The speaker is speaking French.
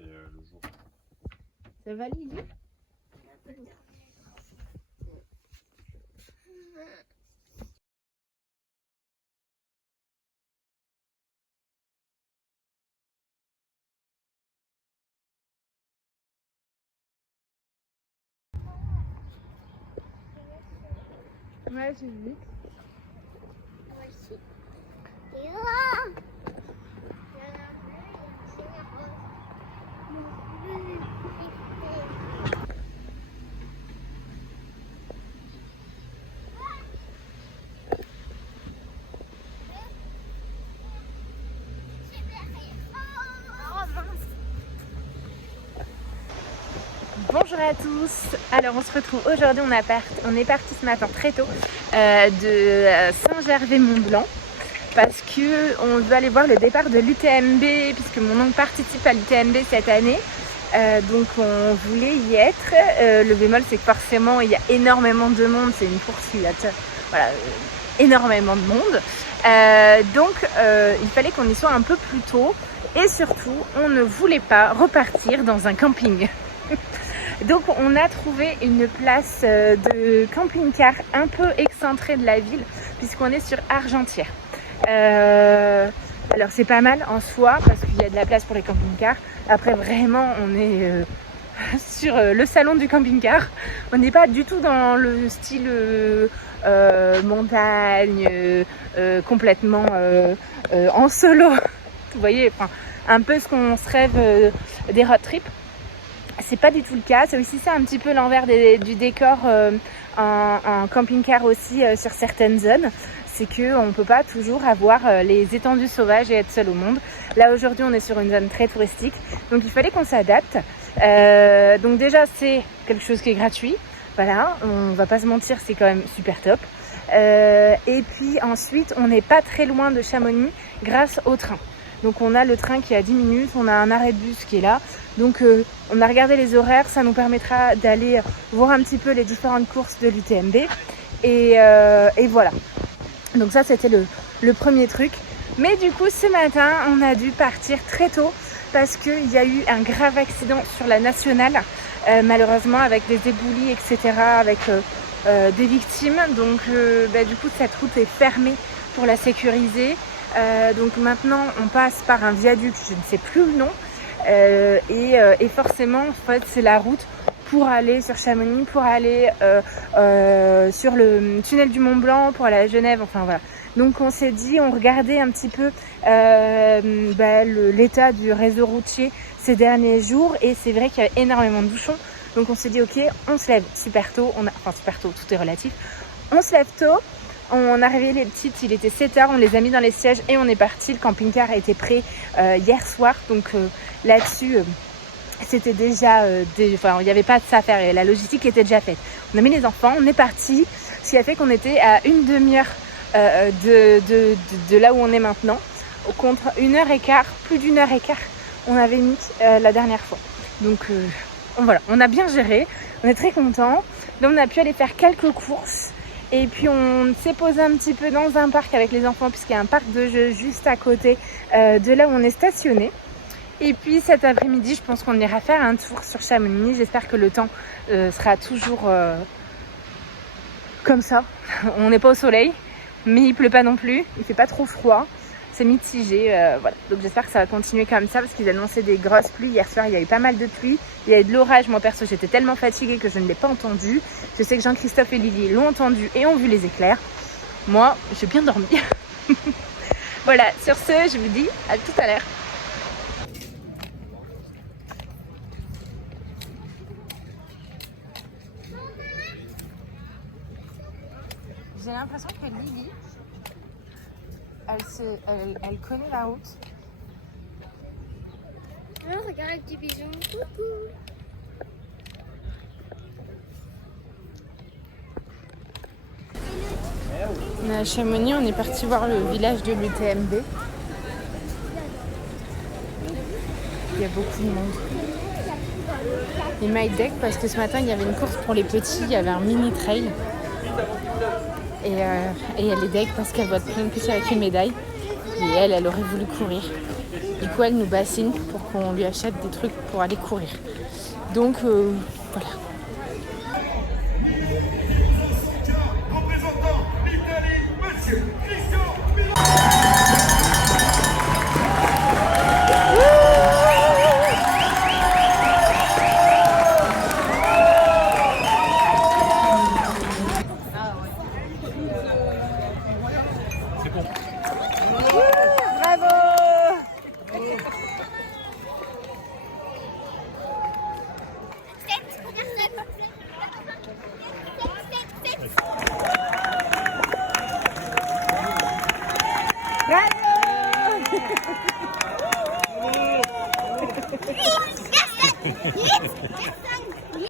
c'est le jour. Ça va Lily? Ouais, j'ai vu. Moi aussi. Bonjour à tous. Alors on se retrouve aujourd'hui, on est parti ce matin très tôt de Saint-Gervais-Mont-Blanc parce que on veut aller voir le départ de l'UTMB puisque mon oncle participe à l'UTMB cette année. Donc on voulait y être. Le bémol c'est que forcément il y a énormément de monde, c'est une course où il y a voilà, énormément de monde. Donc il fallait qu'on y soit un peu plus tôt et surtout on ne voulait pas repartir dans un camping. Donc on a trouvé une place de camping-car un peu excentrée de la ville puisqu'on est sur Argentière. Alors c'est pas mal en soi parce qu'il y a de la place pour les camping-cars. Après vraiment on est sur le salon du camping-car. On n'est pas du tout dans le style montagne, complètement en solo. Vous voyez, enfin, un peu ce qu'on se rêve des road trips. C'est pas du tout le cas, c'est aussi ça un petit peu l'envers du décor en camping-car aussi sur certaines zones. C'est qu'on ne peut pas toujours avoir les étendues sauvages et être seul au monde. Là aujourd'hui on est sur une zone très touristique, donc il fallait qu'on s'adapte. Donc déjà c'est quelque chose qui est gratuit, voilà, on va pas se mentir, c'est quand même super top. Et puis ensuite on n'est pas très loin de Chamonix grâce au train. Donc on a le train qui est à 10 minutes, on a un arrêt de bus qui est là. Donc on a regardé les horaires, ça nous permettra d'aller voir un petit peu les différentes courses de l'UTMB. Et voilà. Donc ça c'était le premier truc. Mais du coup ce matin on a dû partir très tôt parce qu'il y a eu un grave accident sur la nationale. Malheureusement avec des éboulis, etc. Avec des victimes. Donc du coup cette route est fermée pour la sécuriser. Donc maintenant on passe par un viaduc, je ne sais plus le nom, et forcément en fait c'est la route pour aller sur Chamonix, pour aller sur le tunnel du Mont Blanc, pour aller à Genève, enfin voilà. Donc on s'est dit, on regardait un petit peu l'état du réseau routier ces derniers jours et c'est vrai qu'il y avait énormément de bouchons. Donc on s'est dit ok, on se lève super tôt, enfin super tôt, tout est relatif, on se lève tôt. On a réveillé les petites, il était 7h, on les a mis dans les sièges et on est parti. Le camping-car a été prêt hier soir, donc là-dessus, c'était déjà, il n'y avait pas de ça à faire et la logistique était déjà faite. On a mis les enfants, on est parti, ce qui a fait qu'on était à une demi-heure de là où on est maintenant, contre 1h15, plus d'1h15, on avait mis la dernière fois. Donc voilà, on a bien géré, on est très contents. Donc on a pu aller faire quelques courses. Et puis on s'est posé un petit peu dans un parc avec les enfants puisqu'il y a un parc de jeux juste à côté de là où on est stationné. Et puis cet après-midi, je pense qu'on ira faire un tour sur Chamonix. J'espère que le temps sera toujours comme ça. On n'est pas au soleil, mais il pleut pas non plus. Il fait pas trop froid. C'est mitigé, voilà. Donc j'espère que ça va continuer comme ça parce qu'ils annonçaient des grosses pluies. Hier soir, il y a eu pas mal de pluie. Il y a eu de l'orage. Moi, perso, j'étais tellement fatiguée que je ne l'ai pas entendu. Je sais que Jean-Christophe et Lily l'ont entendu et ont vu les éclairs. Moi, j'ai bien dormi. Voilà, sur ce, je vous dis à tout à l'heure. J'ai l'impression que Lily, elle connaît la route. Oh, regarde le petit pigeon. Coucou. On est à Chamonix, on est parti voir le village de l'UTMB. Il y a beaucoup de monde. Et MyDeck parce que ce matin il y avait une course pour les petits, il y avait un mini trail. Et elle est deck parce qu'elle doit prendre plus avec une médaille. Et elle aurait voulu courir. Du coup, elle nous bassine pour qu'on lui achète des trucs pour aller courir. Donc, voilà.